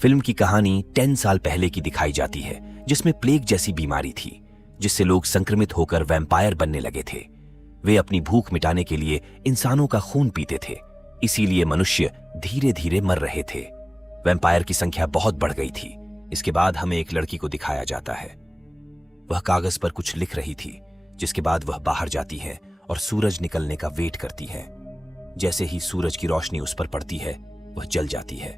Film की कहानी 10 साल पहले की दिखाई जाती है, जिसमें प्लेग जैसी बीमारी थी जिससे लोग संक्रमित होकर वैम्पायर बनने लगे थे। वे अपनी भूख मिटाने के लिए इंसानों का खून पीते थे, इसीलिए मनुष्य धीरे धीरे मर रहे थे। वैम्पायर की संख्या बहुत बढ़ गई थी। इसके बाद हमें एक लड़की को दिखाया जाता है। वह कागज पर कुछ लिख रही थी, जिसके बाद वह बाहर जाती है और सूरज निकलने का वेट करती है। जैसे ही सूरज की रोशनी उस पर पड़ती है, वह जल जाती है।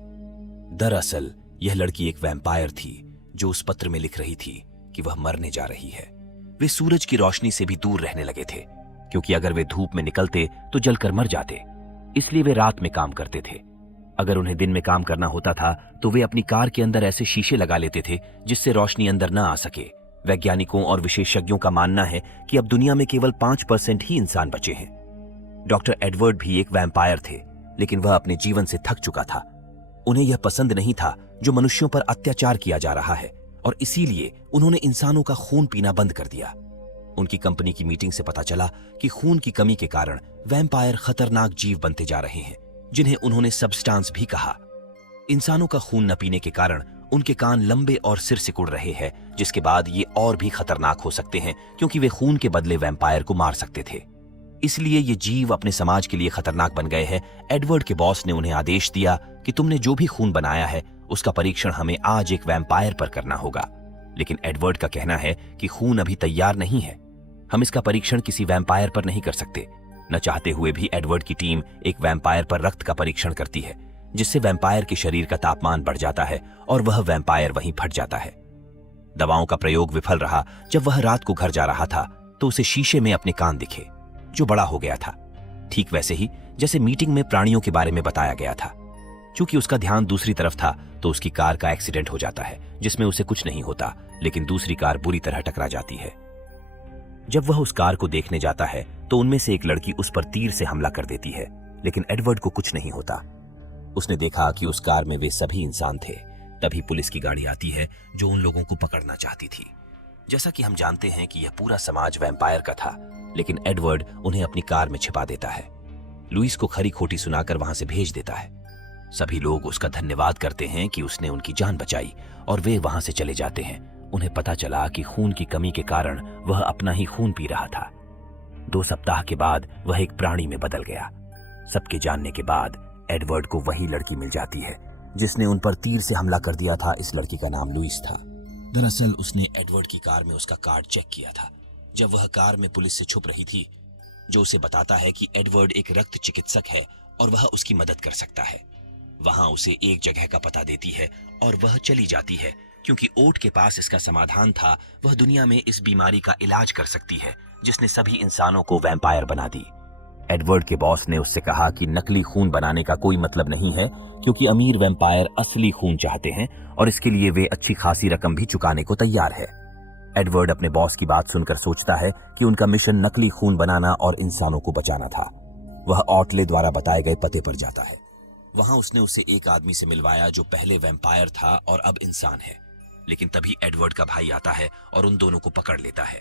दरअसल यह लड़की एक वैम्पायर थी जो उस पत्र में लिख रही थी कि वह मरने जा रही है। वे सूरज की रोशनी से भी दूर रहने लगे थे, क्योंकि अगर वे धूप में निकलते तो जलकर मर जाते। इसलिए वे रात में काम करते थे। अगर उन्हें दिन में काम करना होता था तो वे अपनी कार के अंदर ऐसे शीशे लगा लेते थे जिससे रोशनी अंदर न आ सके। वैज्ञानिकों और विशेषज्ञों का मानना है कि अब दुनिया में केवल 5% ही इंसान बचे हैं। डॉक्टर एडवर्ड भी एक वैम्पायर थे, लेकिन वह अपने जीवन से थक चुका था। उन्हें यह पसंद नहीं था जो मनुष्यों पर अत्याचार किया जा रहा है, और इसीलिए उन्होंने इंसानों का खून पीना बंद कर दिया। उनकी कंपनी की मीटिंग से पता चला कि खून की कमी के कारण वैम्पायर खतरनाक जीव बनते जा रहे हैं, जिन्हें उन्होंने सबस्टांस भी कहा। इंसानों का खून न पीने के कारण उनके कान लंबे और सिर सिकुड़ रहे हैं, जिसके बाद ये और भी खतरनाक हो सकते हैं, क्योंकि वे खून के बदले वैम्पायर को मार सकते थे। इसलिए ये जीव अपने समाज के लिए खतरनाक बन गए हैं। एडवर्ड के बॉस ने उन्हें आदेश दिया कि तुमने जो भी खून बनाया है उसका परीक्षण हमें आज एक वैम्पायर पर करना होगा। लेकिन एडवर्ड का कहना है कि खून अभी तैयार नहीं है, हम इसका परीक्षण किसी वैम्पायर पर नहीं कर सकते। न चाहते हुए भी एडवर्ड की टीम एक वैम्पायर पर रक्त का परीक्षण करती है, जिससे वैम्पायर के शरीर का तापमान बढ़ जाता है और वह वैम्पायर वहीं फट जाता है। दवाओं का प्रयोग विफल रहा। जब वह रात को घर जा रहा था तो उसे शीशे में अपने कान दिखे, जो बड़ा हो गया था, ठीक वैसे ही जैसे मीटिंग में प्राणियों के बारे में बताया गया था। चूंकि उसका ध्यान दूसरी तरफ था तो उसकी कार का एक्सीडेंट हो जाता है, जिसमें उसे कुछ नहीं होता, लेकिन दूसरी कार बुरी तरह टकरा जाती है। जब वह उस कार को देखने जाता है तो उनमें से एक लड़की उस पर तीर से हमला कर देती है, लेकिन एडवर्ड को कुछ नहीं होता। उसने देखा कि उस कार में वे सभी इंसान थे। तभी पुलिस की गाड़ी आती है जो उन लोगों को पकड़ना चाहती थी। जैसा कि हम जानते हैं कि यह पूरा समाज वैम्पायर का था, लेकिन एडवर्ड उन्हें अपनी कार में छिपा देता है। लुइस को खरी खोटी सुनाकर वहां से भेज देता है। सभी लोग उसका धन्यवाद करते हैं कि उसने उनकी जान बचाई, और वे वहां से चले जाते हैं। उन्हें पता चला कि खून की कमी के कारण वह अपना ही खून पी रहा था। 2 सप्ताह के बाद वह एक प्राणी में बदल गया। सबके जानने के बाद एडवर्ड को वही लड़की मिल जाती है जिसने उन पर तीर से हमला कर दिया था। इस लड़की का नाम लुइस था। दरअसल उसने एडवर्ड की कार में उसका कार्ड चेक किया था जब वह कार में पुलिस से छुप रही थी, जो उसे बताता है कि एडवर्ड एक रक्त चिकित्सक है और वह उसकी मदद कर सकता है। वहां उसे एक जगह का पता देती है और वह चली जाती है, क्योंकि ओट के पास इसका समाधान था। वह दुनिया में इस बीमारी का इलाज कर सकती है जिसने सभी इंसानों को वैम्पायर बना दी। एडवर्ड के बॉस ने उससे कहा कि नकली खून बनाने का कोई मतलब नहीं है, क्योंकि अमीर वैम्पायर असली खून चाहते हैं और इसके लिए वे अच्छी खासी रकम भी चुकाने को तैयार है। एडवर्ड अपने बॉस की बात सुनकर सोचता है कि उनका मिशन नकली खून बनाना और इंसानों को बचाना था। वह ऑटले द्वारा बताए गए पते पर जाता है। वहां उसने उसे एक आदमी से मिलवाया जो पहले वैम्पायर था और अब इंसान है। लेकिन तभी एडवर्ड का भाई आता है और उन दोनों को पकड़ लेता है।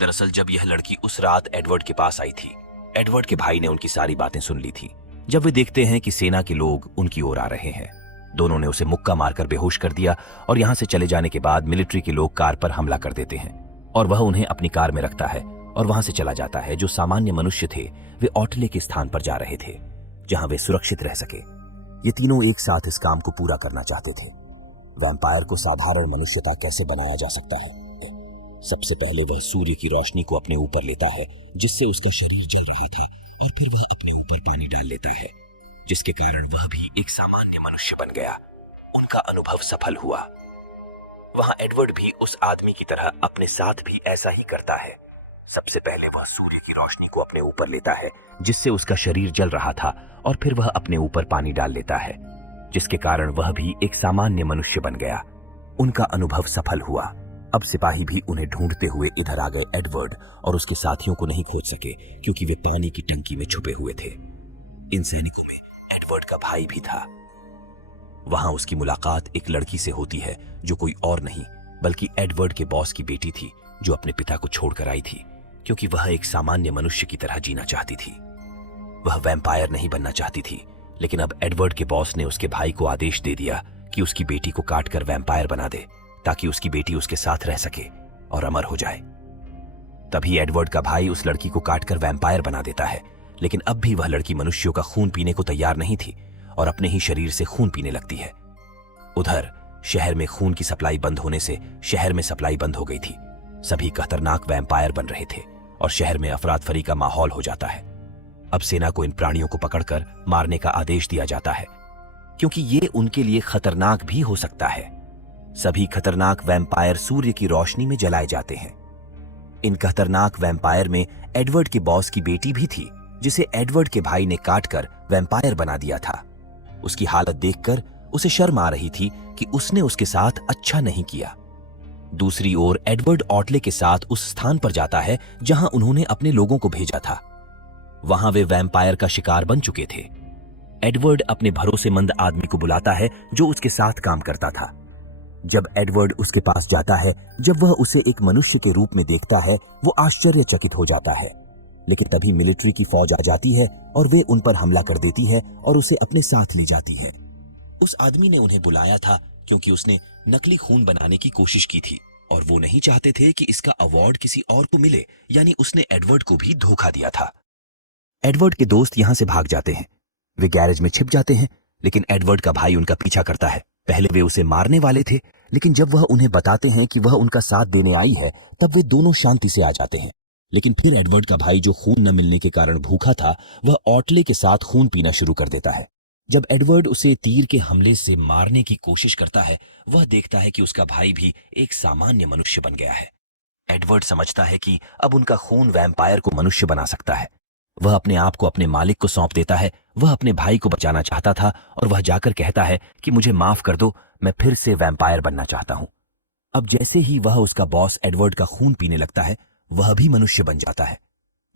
दरअसल जब यह लड़की उस रात एडवर्ड के पास आई थी, एडवर्ड के भाई ने उनकी सारी बातें सुन ली थी। जब वे देखते हैं कि सेना के लोग उनकी ओर आ रहे हैं, दोनों ने उसे मुक्का मारकर बेहोश कर दिया और यहां से चले जाने के बाद मिलिट्री के लोग कार पर हमला कर देते हैं और वह उन्हें अपनी कार में रखता है और वहां से चला जाता है। जो सामान्य मनुष्य थे वे ऑटले के स्थान पर जा रहे थे जहां वे सुरक्षित रह सके। ये तीनों एक साथ इस काम को पूरा करना चाहते थे। वैम्पायर को साधारण मनुष्यता कैसे बनाया जा सकता है? सबसे पहले वह सूर्य की रोशनी को अपने ऊपर लेता है जिससे उसका शरीर जल रहा था, और फिर वह अपने ऊपर पानी डाल लेता है जिसके कारण वह भी एक सामान्य मनुष्य बन गया। उनका अनुभव सफल हुआ। वहां एडवर्ड भी उस आदमी की तरह अपने साथ भी ऐसा ही करता है। सबसे पहले वह सूर्य की रोशनी को अपने ऊपर लेता है जिससे उसका शरीर जल रहा था, और फिर वह अपने ऊपर पानी डाल लेता है जिसके कारण वह भी एक सामान्य मनुष्य बन गया। उनका अनुभव सफल हुआ। अब सिपाही भी उन्हें ढूंढते हुए इधर आ गए। एडवर्ड और उसके साथियों को नहीं खोज सके क्योंकि वे पानी की टंकी में छुपे हुए थे। इन सैनिकों में एडवर्ड का भाई भी था। वहां उसकी मुलाकात एक लड़की से होती है जो कोई और नहीं बल्कि एडवर्ड के बॉस की बेटी थी, जो अपने पिता को छोड़कर आई थी क्योंकि वह एक सामान्य मनुष्य की तरह जीना चाहती थी। वह वैम्पायर नहीं बनना चाहती थी, लेकिन अब एडवर्ड के बॉस ने उसके भाई को आदेश दे दिया कि उसकी बेटी को काटकर वैम्पायर बना दे ताकि उसकी बेटी उसके साथ रह सके और अमर हो जाए। तभी एडवर्ड का भाई उस लड़की को काटकर वैम्पायर बना देता है, लेकिन अब भी वह लड़की मनुष्यों का खून पीने को तैयार नहीं थी और अपने ही शरीर से खून पीने लगती है। उधर शहर में खून की सप्लाई बंद होने से शहर में सप्लाई बंद हो गई थी। सभी खतरनाक वैम्पायर बन रहे थे और शहर में अफरातफरी का माहौल हो जाता है। अब सेना को इन प्राणियों को पकड़कर मारने का आदेश दिया जाता है, क्योंकि ये उनके लिए खतरनाक भी हो सकता है। सभी खतरनाक वैम्पायर सूर्य की रोशनी में जलाए जाते हैं। इन खतरनाक वैम्पायर में एडवर्ड के बॉस की बेटी भी थी, जिसे एडवर्ड के भाई ने काटकर वैम्पायर बना दिया था। उसकी हालत देखकर उसे शर्म आ रही थी कि उसने उसके साथ अच्छा नहीं किया। दूसरी ओर एडवर्ड ऑटले के साथ उस स्थान पर जाता है जहां उन्होंने अपने लोगों को भेजा था। वहां वे वैम्पायर का शिकार बन चुके थे। एडवर्ड अपने भरोसेमंद आदमी को बुलाता है जो उसके साथ काम करता था। जब एडवर्ड उसके पास जाता है, जब वह उसे एक मनुष्य के रूप में देखता है, वो आश्चर्यचकित हो जाता है। लेकिन तभी मिलिट्री की फौज आ जाती है और वे उन पर हमला कर देती है और उसे अपने साथ ले जाती है। उस आदमी ने उन्हें बुलाया था क्योंकि उसने नकली खून बनाने की कोशिश की थी और वो नहीं चाहते थे कि इसका अवार्ड किसी और को मिले, यानी उसने एडवर्ड को भी धोखा दिया था। एडवर्ड के दोस्त यहां से भाग जाते हैं। वे गैरेज में छिप जाते हैं, लेकिन एडवर्ड का भाई उनका पीछा करता है। पहले वे उसे मारने वाले थे, लेकिन जब वह उन्हें बताते हैं कि वह उनका साथ देने आई है, तब वे दोनों शांति से आ जाते हैं। लेकिन फिर एडवर्ड का भाई, जो खून न मिलने के कारण भूखा था, वह ऑटले के साथ खून पीना शुरू कर देता है। जब एडवर्ड उसे तीर के हमले से मारने की कोशिश करता है, वह देखता है कि उसका भाई भी एक सामान्य मनुष्य बन गया है। एडवर्ड समझता है कि अब उनका खून वैम्पायर को मनुष्य बना सकता है। वह अपने आप को अपने मालिक को सौंप देता है। वह अपने भाई को बचाना चाहता था और वह जाकर कहता है कि मुझे माफ कर दो, मैं फिर से वैम्पायर बनना चाहता हूं। अब जैसे ही वह उसका बॉस एडवर्ड का खून पीने लगता है, वह भी मनुष्य बन जाता है,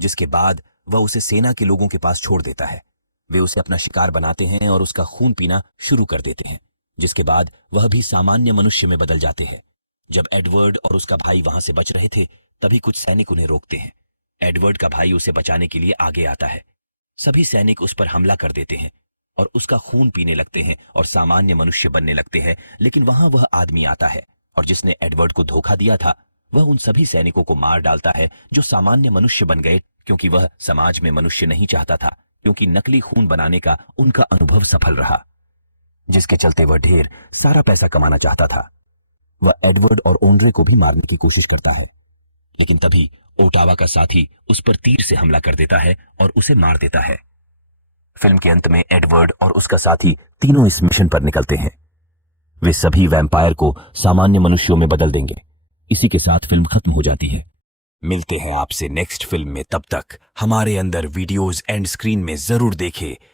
जिसके बाद वह उसे सेना के लोगों के पास छोड़ देता है। वे उसे अपना शिकार बनाते हैं और उसका खून पीना शुरू कर देते हैं, जिसके बाद वह भी सामान्य मनुष्य में बदल जाते हैं। जब एडवर्ड और उसका भाई वहां से बच रहे थे, तभी कुछ सैनिक उन्हें रोकते हैं। एडवर्ड का भाई उसे बचाने के लिए आगे आता है। सभी सैनिक उस पर हमला कर देते हैं और उसका खून पीने लगते हैं और सामान्य मनुष्य बनने लगते हैं। लेकिन वहां वह आदमी आता है और जिसने एडवर्ड को धोखा दिया था, वह उन सभी सैनिकों को मार डालता है जो सामान्य मनुष्य बन गए, क्योंकि वह समाज में मनुष्य नहीं चाहता था, क्योंकि नकली खून बनाने का उनका अनुभव सफल रहा, जिसके चलते वह ढेर सारा पैसा कमाना चाहता था। वह एडवर्ड और ओंड्रे को भी मारने की कोशिश करता है, लेकिन तभी ओटावा का साथी उस पर तीर से हमला कर देता है और उसे मार देता है। फिल्म के अंत में एडवर्ड और उसका साथी तीनों इस मिशन पर निकलते हैं। वे सभी वैम्पायर को सामान्य मनुष्यों में बदल देंगे। इसी के साथ फिल्म खत्म हो जाती है। मिलते हैं आपसे नेक्स्ट फिल्म में। तब तक हमारे अंदर वीडियोज एंड स्क्रीन में जरूर देखें